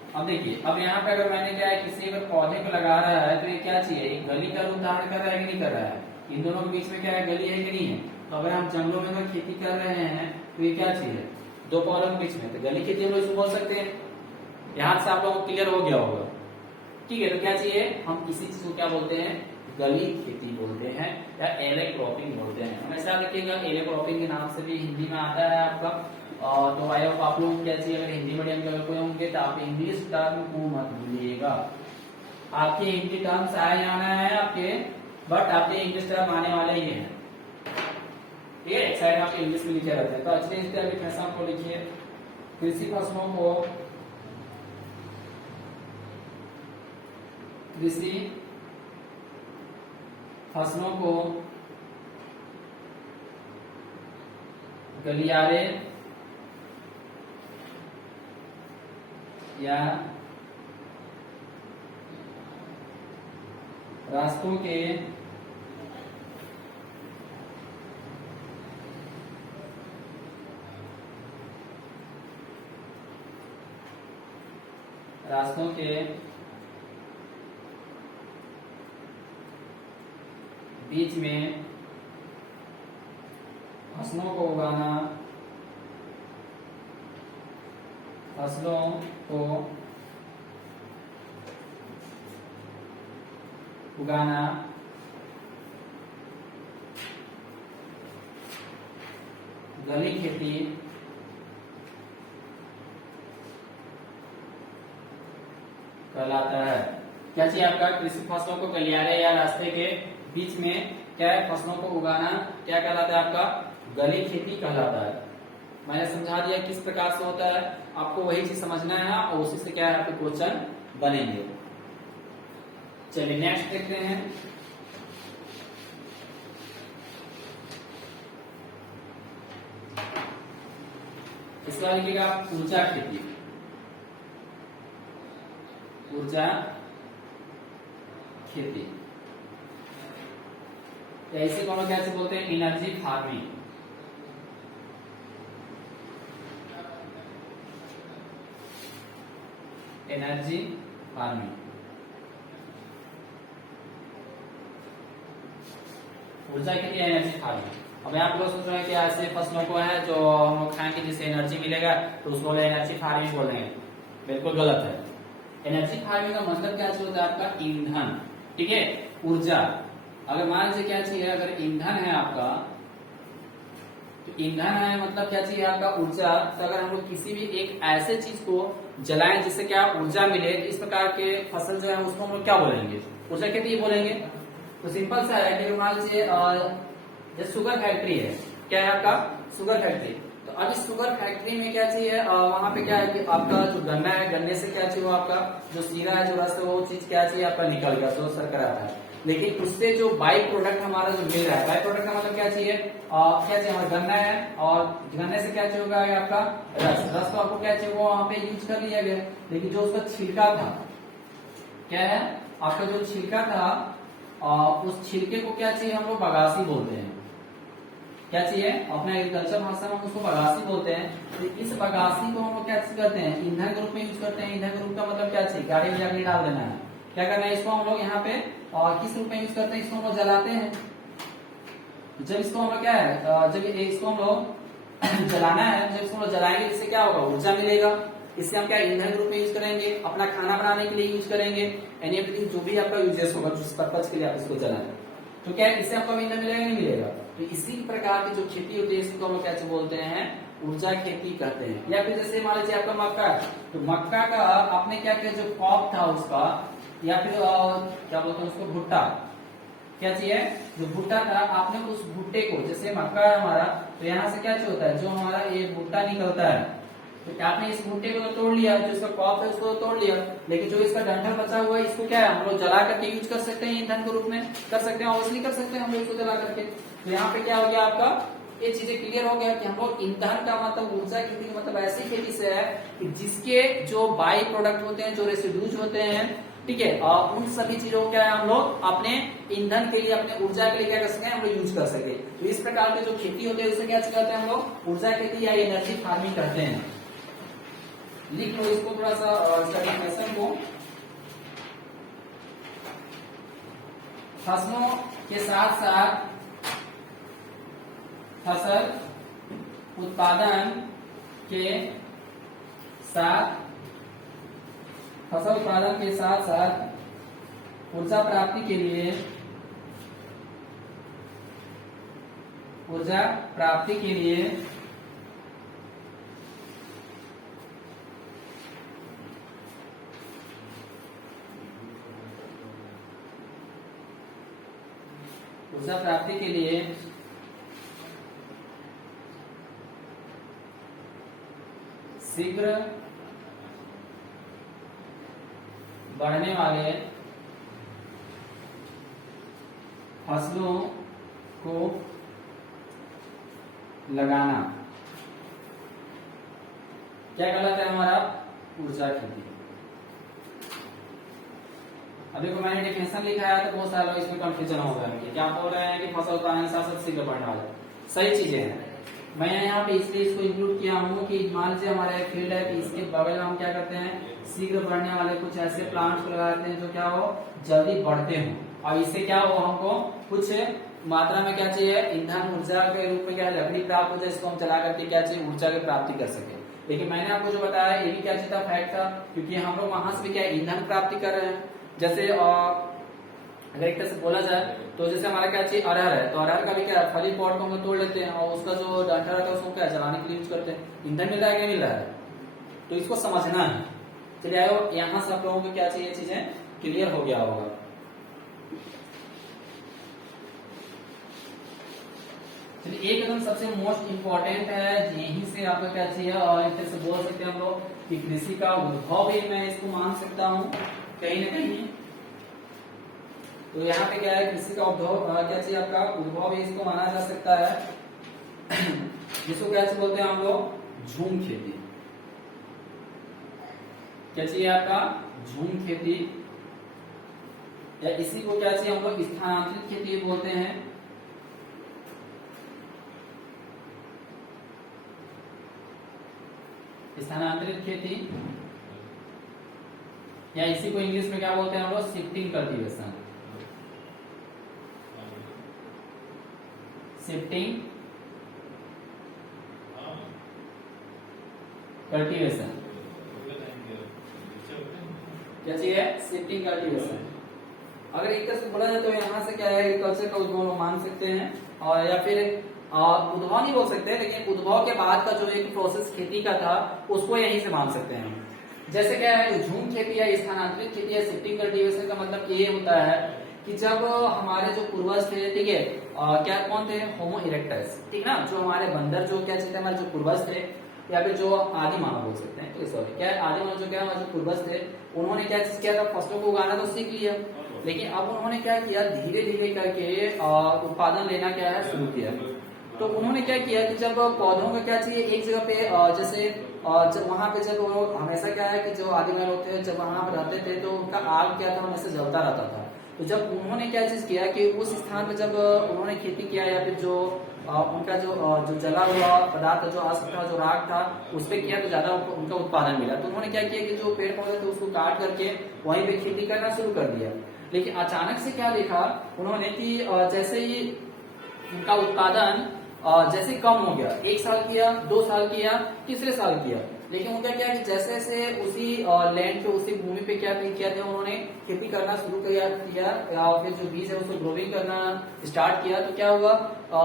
अब देखिए, अब यहाँ पे अगर मैंने क्या है, किसी अगर पौधे को लगा रहा है तो ये क्या चाहिए, एक गली का रूप धारण कर रहा है कि नहीं कर रहा है, इन दोनों के बीच में क्या है, गली है कि नहीं है। तो अगर हम जंगलों में अगर खेती कर रहे हैं तो ये क्या चाहिए, दो पौधों के बीच में, तो गली खेती हम लोग इसको बोल सकते हैं। यहाँ से आप लोगों को क्लियर हो गया होगा, ठीक है। तो क्या चाहिए, हम किसी चीज को क्या बोलते हैं, गली खेती बोलते हैं या एले क्रॉपिंग बोलते हैं। हमेशा रखिएगा, एले क्रॉपिंग के नाम से भी हिंदी में आता है आपका। तो आई होप आप लोग क्या चाहिए, अगर हिंदी मीडियम के अगर कोई होंगे तो आप इंग्लिश टर्म को मत भूलिएगा। आपके हिंदी टर्म्स आए जाना है आपके, बट आपके इंग्लिश टर्म आने वाले ही हैं, ठीक है। एक साइड में आपके इंग्लिश में लिखे रहते हैं। तो अच्छे इस तरह कैसा आपको लिखिए, कृषि फसलों को गलियारे या रास्तों के बीच में फसलों को उगाना गली खेती कहलाता है। क्या चाहिए आपका, कृषि फसलों को गलियारे या रास्ते के बीच में क्या है, फसलों को उगाना क्या कहलाता है आपका, गली खेती कहलाता है। मैंने समझा दिया किस प्रकार से होता है, आपको वही चीज समझना है और उसी से क्या है आपके क्वेश्चन बनेंगे। चलिए नेक्स्ट देखते हैं। इसका लिखिएगा ऊर्जा खेती, ऊर्जा खेती, ऐसे कौन कैसे बोलते हैं, एनर्जी फार्मिंग। एनर्जी फार्मिंग, ऊर्जा खेती, एनर्जी फार्मिंग। अब यहाँ पे लोग सोच रहे हैं कि ऐसे फसलों को है जो हम लोग खाएंगे जिससे एनर्जी मिलेगा तो उसको एनर्जी फार्मिंग बोल रहे हैं, बिल्कुल गलत है। एनर्जी फार्मिंग का मतलब क्या होता है आपका, ईंधन, ठीक है, ऊर्जा। अगर मान लीजिए क्या चाहिए, अगर ईंधन है आपका, तो ईंधन है मतलब क्या चाहिए आपका, ऊर्जा। तो अगर हम लोग किसी भी एक ऐसे चीज को जलाएं जिससे क्या ऊर्जा मिले, इस प्रकार के फसल जो है उसको हम लोग क्या बोलेंगे, ऊर्जा खेती बोलेंगे। तो सिंपल सा है कि मान लीजिए जैसे शुगर फैक्ट्री है, क्या है आपका, शुगर फैक्ट्री। तो अब इस शुगर फैक्ट्री में क्या चाहिए, वहां पे क्या है कि आपका जो गन्ना है, गन्ने से क्या चाहिए, वो आपका जो सीरा है, जो रस है, वो चीज क्या चाहिए आपका निकल गया, जो शर्करा है। लेकिन उससे जो बाई प्रोडक्ट हमारा जो मिल रहा है, बाई प्रोडक्ट का मतलब क्या चाहिए, क्या चाहिए हमारा गन्ना है, और गन्ने से क्या चाहिए होगा आपका रस। रस तो आपको क्या चाहिए, वो वहां पे यूज कर लिया गया। लेकिन जो उसका छिलका था, क्या है आपका जो छिलका था, उस छिलके को क्या चाहिए, हम लोग बगासी बोलते हैं। क्या चाहिए, अपना एग्रीकल्चर भाषा में हम उसको बगासी बोलते हैं। तो इस बगासी को हम लोग क्या करते हैं, ईंधन के रूप में यूज करते हैं। ईंधन के रूप का मतलब क्या चाहिए, गाड़ी में जाकर डाल देना है। क्या करना है, इसको हम लोग यहाँ पे किस रूप में यूज करते हैं, इसको हम लोग जलाते हैं। जब इसको हम लोग क्या है, जब इसको हम लोग जलाना है, जब इसको हम लोग जलाएंगे इससे क्या होगा, ऊर्जा मिलेगा। इससे हम क्या ईंधन के रूप में यूज करेंगे, अपना खाना बनाने के लिए यूज करेंगे, एनी एवरीथिंग जो भी आपका यूजेस होगा, जिस पर्पज के लिए आप इसको जलाएं, तो क्या इससे आपको ईंधन मिलेगा नहीं मिलेगा। तो इसी प्रकार की जो खेती होती है इसको हम लोग क्या बोलते हैं, ऊर्जा खेती कहते हैं। या फिर जैसे मान लीजिए आपका मक्का है, तो मक्का का आपने क्या किया, जो क्रॉप था उसका, या फिर क्या बोलते हैं उसको, भुट्टा, क्या चाहिए, जो भुट्टा था, आपने उस भुट्टे को, जैसे मक्का है हमारा, तो यहाँ से क्या होता है, जो हमारा ये भुट्टा निकलता है, तो आपने इस भुट्टे को तो तोड़ लिया, जो इसका क्रॉप है उसको तोड़ लिया, लेकिन जो इसका डंठल बचा हुआ है इसको क्या है, हम लोग जला करके यूज कर सकते हैं, ईंधन के रूप में कर सकते हैं, ऑब्वियसली कर सकते हैं हम लोग इसको जला करके। तो यहाँ पे क्या हो गया आपका, ये चीजें क्लियर हो गया कि हम लोग ईंधन का मतलब ऊर्जा खेती का मतलब ऐसी खेती से है कि जिसके जो बाई प्रोडक्ट होते हैं, जो रेसिड्यूज होते हैं, ठीक है, और उन सभी चीजों को क्या है हम लोग अपने ईंधन के लिए, अपने ऊर्जा के लिए क्या कर सके, हम लोग यूज कर सके। तो इस प्रकार के जो खेती होते हैं उसे क्या कहते हैं हम लोग, ऊर्जा खेती या एनर्जी फार्मिंग कहते हैं। लिख लो इसको थोड़ा सा डेफिनेशन को। फसलों के साथ साथ फसल उत्पादन के साथ ऊर्जा प्राप्ति के लिए शीघ्र बढ़ने वाले फसलों को लगाना क्या कहलाता है हमारा? ऊर्जा खेती। अभी को मैंने डेफिनेशन लिखा है तो बहुत सारे लोग इसमें कंफ्यूजन हो गया। क्या बोल रहे हैं कि फसल उत्पादन के साथ शीघ्र बढ़ने वाले, सही चीजें हैं। मैं यहाँ पे इसलिए इसको इंक्लूड किया हूँ कि मान लीजिए हमारा एक फील्ड है, इसके बगल में हम क्या करते हैं, शीघ्र बढ़ने वाले कुछ ऐसे प्लांट्स को लगाते हैं जो क्या हो, जल्दी बढ़ते हो, और इससे क्या हो, हमको कुछ मात्रा में क्या चाहिए, ईंधन ऊर्जा के रूप में क्या लकड़ी प्राप्त हो जाए, इसको हम जला करके क्या चाहिए, ऊर्जा की प्राप्ति कर सके। लेकिन मैंने आपको जो बताया ये भी क्या चीज था, फैक्ट था, क्योंकि हम लोग वहां से भी क्या ईंधन प्राप्ति कर रहे हैं। जैसे अगर एक तरह से बोला जाए तो जैसे हमारा क्या चाहिए, अरहर है, तो अरहर का भी क्या, फली पॉट को हम तोड़ लेते हैं और उसका जो डंठल रहता है उसको क्या जलाने के लिए यूज करते हैं। ईंधन मिल रहा है क्या, मिल रहा है, तो इसको समझना है। चलिए आयो, यहाँ से आप लोगों को क्या चाहिए, चीजें क्लियर हो गया होगा। चलिए एक एकदम सबसे मोस्ट इम्पोर्टेंट है, यहीं से आपको क्या चाहिए, और एक तरह से बोल सकते हैं हम लोग कि कृषि का उद्भव भी मैं इसको मान सकता हूँ कहीं ना कहीं। तो यहाँ पे क्या है, कृषि का उद्भव क्या चाहिए, आपका उद्भव भी इसको माना जा सकता है, जिसको क्या बोलते हैं हम लोग, झूम खेती। क्या चाहिए आपका, झूम खेती, या इसी को क्या चाहिए हम लोग स्थानांतरित खेती बोलते हैं। स्थानांतरित खेती, या इसी को इंग्लिश में क्या बोलते हैं हम लोग, शिफ्टिंग कल्टीवेशन। शिफ्टिंग कल्टीवेशन क्या चाहिए, शिफ्टिंग कल्टीवेशन। अगर एक तरह से बोला जाए तो यहाँ से क्या है, एग्रीकल्चर का उद्भव मान सकते हैं, और या फिर उद्भव नहीं बोल सकते, लेकिन उद्भव के बाद का जो एक प्रोसेस खेती का था उसको यहीं से मान सकते हैं। जैसे क्या है, झूम खेती या स्थानांतरित खेती या शिफ्टिंग कल्टीवेशन का मतलब ये होता है कि जब हमारे जो पूर्वज थे, ठीक है, क्या कौन थे, होमो इरेक्टस, ठीक ना, जो हमारे बंदर जो क्या चीज थे, हमारे जो पूर्वज थे, या फिर जो आदि मानव बोल सकते हैं, सॉरी क्या है, आदि मानव जो क्या हमारे जो पूर्वज थे, उन्होंने क्या चीज किया था, फसलों को उगाना तो सीख लिया, लेकिन अब उन्होंने क्या किया, धीरे धीरे करके उत्पादन लेना क्या है, शुरू किया। तो उन्होंने क्या किया कि जब पौधों का क्या चाहिए, एक जगह पे जैसे जब वहां पे जब हमेशा क्या है कि जो आदि मानव थे जब वहां पर रहते थे तो उनका आग क्या था, हमेशा जलता रहता था। तो जब उन्होंने क्या चीज किया कि उस स्थान पे जब उन्होंने खेती किया, या फिर जो उनका जो जला हुआ पदार्थ जो अस्त था, जो राख था, उस पर किया तो ज्यादा उनका उत्पादन मिला। तो उन्होंने क्या किया कि जो पेड़ पौधे थे उसको काट करके वहीं पे खेती करना शुरू कर दिया। लेकिन अचानक से क्या देखा उन्होंने कि जैसे ही उनका उत्पादन जैसे कम हो गया, 1 साल किया, 2 साल किया, तीसरे साल किया, लेकिन उनका क्या कि जैसे जैसे उसी लैंड पे, उसी भूमि पे क्या किया था, उन्होंने खेती करना शुरू किया, या फिर जो बीज है उसको ग्रोविंग करना स्टार्ट किया, तो क्या हुआ,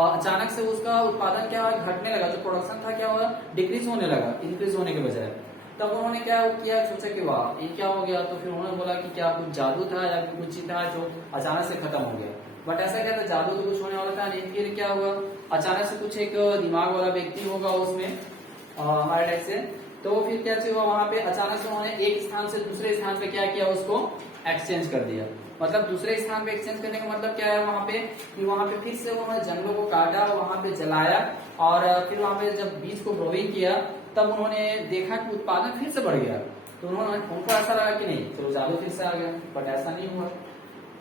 अचानक से उसका उत्पादन क्या घटने लगा, जो प्रोडक्शन था क्या हुआ, डिक्रीज होने लगा, इंक्रीज होने के बजाय। तब उन्होंने क्या किया, सोचा कि वाह ये क्या हो गया। तो फिर उन्होंने बोला कि क्या कुछ जादू था या फिर कुछ चीज था जो अचानक से खत्म हो गया। बट ऐसा क्या था, जादू तो कुछ होने वाला था नहीं। फिर क्या हुआ, अचानक से कुछ एक दिमाग वाला व्यक्ति होगा उसमें हमारे टाइप से, तो फिर क्या हुआ, वहां पे अचानक से उन्होंने एक स्थान से दूसरे स्थान पे क्या किया, उसको एक्सचेंज कर दिया। मतलब दूसरे स्थान पे एक्सचेंज करने का मतलब क्या है, वहां पे कि वहां पे फिर से उन्होंने जंगलों को काटा, वहां पे जलाया, और फिर वहां पे जब बीज को ग्रोविंग किया तब उन्होंने देखा कि उत्पादन फिर से बढ़ गया। तो उनको ऐसा लगा कि नहीं चलो जादू फिर से आ गया, बट ऐसा नहीं हुआ।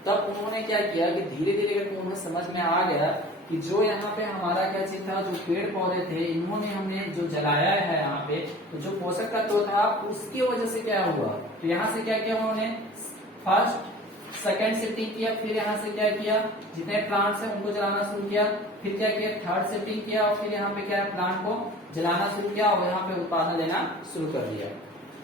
तब उन्होंने क्या किया कि धीरे धीरे करके उन्हें समझ में आ गया कि जो यहाँ पे हमारा क्या चीज था, जो पेड़ पौधे थे इन्होंने हमने जो जलाया है यहाँ पे, तो जो पोषक तत्व था उसकी वजह से क्या हुआ, तो यहाँ से क्या किया उन्होंने, फर्स्ट सेकंड शिफ्टिंग किया, फिर यहाँ से क्या किया, जितने प्लांट्स हैं उनको जलाना शुरू किया, फिर क्या किया, थर्ड शिफ्टिंग किया, और फिर यहाँ पे क्या है, प्लांट को जलाना शुरू किया और यहाँ पे उत्पादन देना शुरू कर दिया।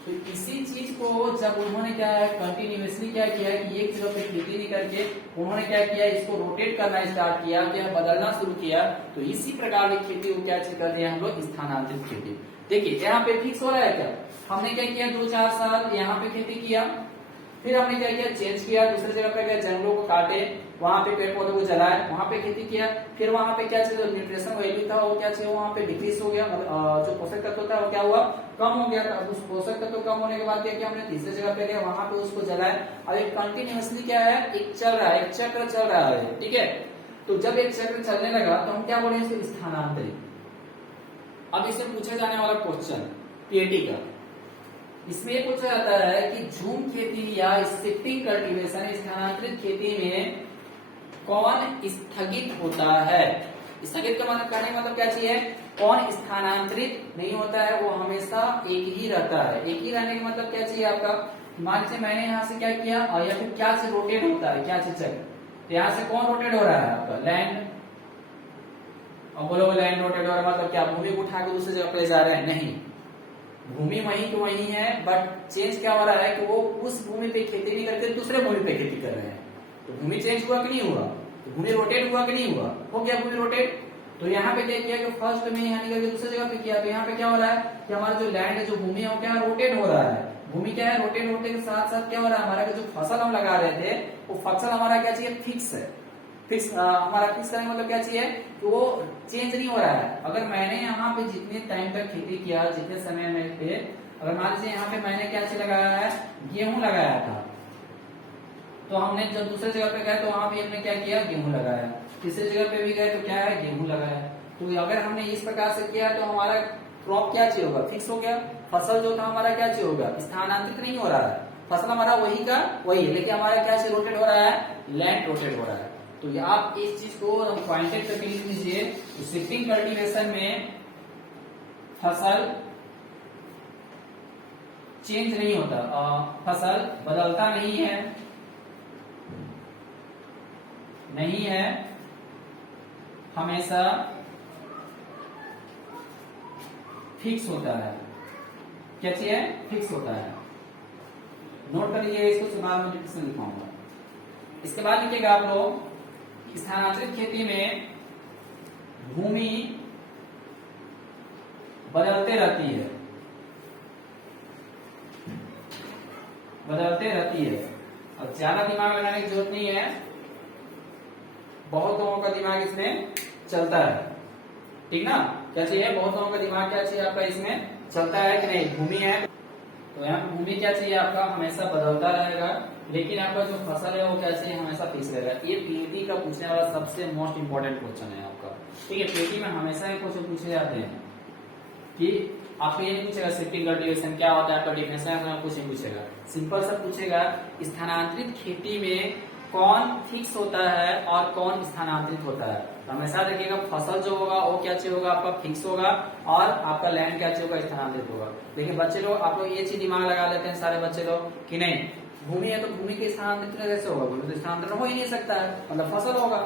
तो इसी चीज को जब उन्होंने क्या है कंटिन्यूअसली क्या किया कि एक जगह पे खेती नहीं करके उन्होंने क्या किया, इसको रोटेट करना स्टार्ट किया, क्या बदलना शुरू किया, तो इसी प्रकार की खेती को क्या कर दिया हम लोग, स्थानांतरित खेती। देखिए यहाँ पे फिक्स हो रहा है क्या, हमने क्या किया 2-4 साल यहाँ पे खेती किया, फिर हमने क्या किया, चेंज किया, दूसरी जगह पे गए, जंगलों को काटे, वहां पे पेड़ पौधों को जलाए, वहां पे खेती किया, फिर वहां पे क्या चाहिए, न्यूट्रिशन वैल्यू था वो क्या चाहिए, वहां पे डिक्रीज हो गया, जो पोषक तत्व था वो क्या हुआ, कम हो गया। अब उस पोषक तत्व कम होने के बाद क्या किया हमने, तीसरी जगह पे गए, वहां पे उसको जलाए। अब एक कंटिन्यूअसली क्या है, एक चल रहा है, एक चक्र चल रहा है, ठीक है। तो जब एक चक्र चलने लगा तो हम क्या बोले, इसको स्थानांतरित। अब इससे पूछा जाने वाला क्वेश्चन पीएटी का, इसमें ये पूछा जाता है कि झूम खेती या शिफ्टिंग कल्टीवेशन, स्थानांतरित खेती में कौन स्थगित होता है। स्थगित का मतलब कहने का मतलब क्या चाहिए, कौन स्थानांतरित नहीं होता है, वो हमेशा एक ही रहता है। एक ही रहने का मतलब क्या चाहिए आपका, मान लीजिए मैंने यहाँ से क्या किया, और या फिर क्या से रोटेट होता है, क्या से चक्र, तो यहाँ से कौन रोटेट हो रहा है आपका, लैंड। और बोलो लैंड रोटेट हो रहा है मतलब क्या, भूमि को उठा के दूसरी जगह पे जा रहे हैं, नहीं, भूमि वहीं की वहीं है, बट चेंज क्या हो रहा है कि वो उस भूमि पे खेती नहीं करते, दूसरे भूमि पे खेती कर रहे हैं। तो भूमि चेंज हुआ कि नहीं हुआ, तो भूमि रोटेट हुआ कि नहीं हुआ, हो गया भूमि रोटेट। तो यहाँ पे क्या किया कि फर्स्ट में यहाँ निकल के दूसरी जगह पे किया, तो यहाँ पे क्या हो रहा है कि हमारा जो लैंड है, जो भूमि है, वो क्या रोटेट हो रहा है। भूमि क्या है, रोटेट होने के साथ साथ क्या हो रहा है, हमारा जो फसल हम लगा रहे थे वो फसल हमारा क्या चाहिए, फिक्स है। फिक्स हमारा फिक्स करने मतलब क्या चाहिए कि वो चेंज नहीं हो रहा है। अगर मैंने यहाँ पे जितने टाइम तक खेती किया, जितने समय में पे, अगर मान लीजिए यहाँ पे मैंने क्या चीज लगाया है, गेहूं लगाया था, तो हमने जब दूसरे जगह पे गए तो वहां भी हमने क्या किया, गेहूं लगाया, तीसरी जगह पे भी गए तो क्या है, गेहूं लगाया। तो अगर हमने इस प्रकार से किया तो हमारा क्रॉप क्या चाहिए होगा, फिक्स हो गया। फसल जो था हमारा क्या चाहिए होगा, स्थानांतरित नहीं हो रहा है, फसल हमारा वही का वही है, लेकिन हमारा क्या चाहिए रोटेट हो रहा है, लैंड रोटेट हो रहा है। तो आप इस चीज को पॉइंटेड करके लिख लीजिए। तो शिफ्टिंग कल्टीवेशन में फसल चेंज नहीं होता, फसल बदलता नहीं है, हमेशा फिक्स होता है। क्या चाहिए, फिक्स होता है। नोट कर लीजिए इसको, सुनार में डिस्क्रिप्शन लिखाऊंगा। इसके बाद लिखिएगा आप लोग, स्थानांतरित खेती में भूमि बदलते रहती है, अब ज्यादा दिमाग लगाने की जरूरत नहीं है, बहुत लोगों का दिमाग इसमें चलता है, ठीक ना। क्या चाहिए, बहुत लोगों का दिमाग क्या चाहिए आपका इसमें चलता है कि नहीं, भूमि है तो यहाँ पे भूमि क्या चाहिए आपका, हमेशा बदलता रहेगा, लेकिन आपका जो फसल है वो क्या चाहिए, हमेशा फिक्स रहेगा। ये पीएटी का पूछने वाला सबसे मोस्ट इंपोर्टेंट क्वेश्चन है आपका, ठीक है। पीएटी में हमेशा ये क्वेश्चन पूछे जाते हैं कि आपको ये नहीं पूछेगा शिफ्टिंग कल्टीवेशन क्या होता है, आपका डिफिनेशन कुछ नहीं पूछेगा, सिंपल सा पूछेगा स्थानांतरित खेती में कौन फिक्स होता है और कौन स्थानांतरित होता है। तो हमेशा देखिएगा फसल जो होगा वो क्या चाहिए होगा, आपका फिक्स होगा, और आपका लैंड क्या चाहिए होगा, स्थानांतरित होगा। देखिए बच्चे लोग, आप लोग ये चीज दिमाग लगा लेते हैं सारे बच्चे लोग कि नहीं भूमि है तो भूमि के स्थानांतरित कैसे होगा, भूमि तो स्थानांतरण हो ही नहीं सकता है, मतलब फसल होगा।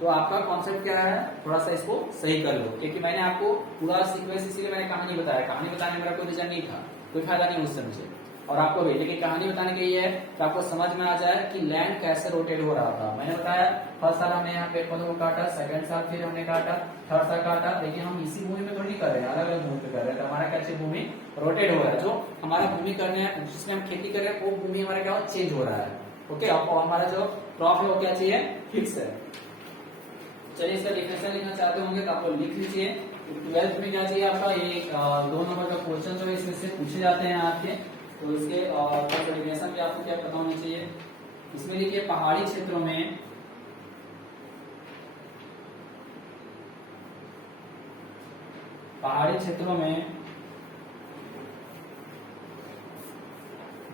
तो आपका कॉन्सेप्ट क्या है, थोड़ा सा इसको सही कर लो, क्योंकि मैंने आपको पूरा सीक्वेंस इसीलिए मैंने कहानी बताया, कहानी बताने में मेरा कोई रीजन नहीं था, कोई फायदा नहीं उससे मुझे और आपको भी, लेकिन कहानी बताने के लिए है कि आपको समझ में आ जाए कि लैंड कैसे रोटेट हो रहा था। मैंने बताया फर्स्ट साल हमने यहाँ पेड़ पौधों को काटा, सेकंड साल फिर हमने काटा, थर्ड साल काटा, लेकिन हम इसी भूमि में थोड़ी नहीं कर रहे हैं, अलग अलग भूमि पे कर रहे हैं। तो हमारा कैसे भूमि रोटेट हो रहा है, जो हमारा भूमि करने जिसमें हम खेती कर रहे हैं वो भूमि हमारा क्या चेंज हो रहा है, ओके। और हमारा जो क्रॉप है वो क्या चाहिए, फिक्स है। चलिए इसका डिफिनेशन लिखना चाहते होंगे तो आप लोग लिख लीजिए। 12th में क्या चाहिए आपका, ये 2 नंबर का क्वेश्चन जो है इसमें से पूछे जाते हैं आपके, तो इसके डेफिनेशन भी आपको क्या पता होना चाहिए। इसमें लिखिए पहाड़ी क्षेत्रों में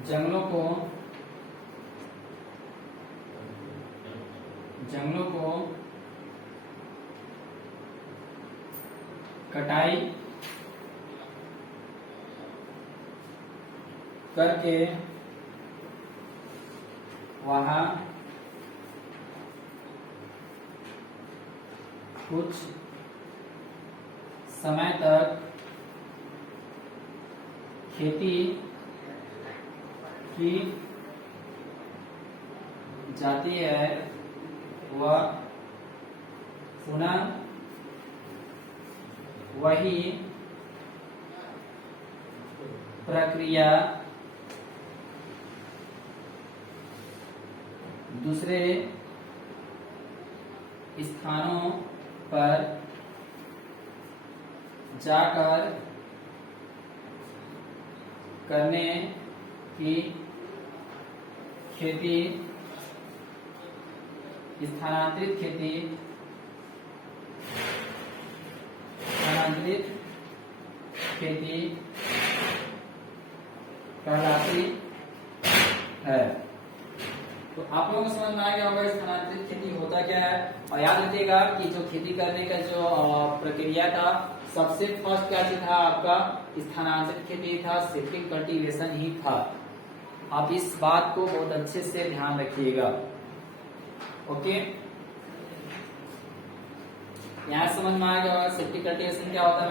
जंगलों को कटाई करके वहां कुछ समय तक खेती की जाती है व पुनः वही प्रक्रिया दूसरे स्थानों पर जाकर करने की खेती स्थानांतरित खेती कहलाती है। तो आप लोगों को समझ में आ गया होगा स्थानांतरित खेती होता क्या है। और याद रखिएगा कि जो खेती करने का जो प्रक्रिया था, सबसे फर्स्ट क्या था आपका स्थानांतरित खेती था, शिफ्टिंग कल्टीवेशन ही था। आप इस बात को बहुत अच्छे से ध्यान रखिएगा। ओके, यहाँ समझ में आ गया होगा शिफ्टिंग कल्टीवेशन क्या होता है।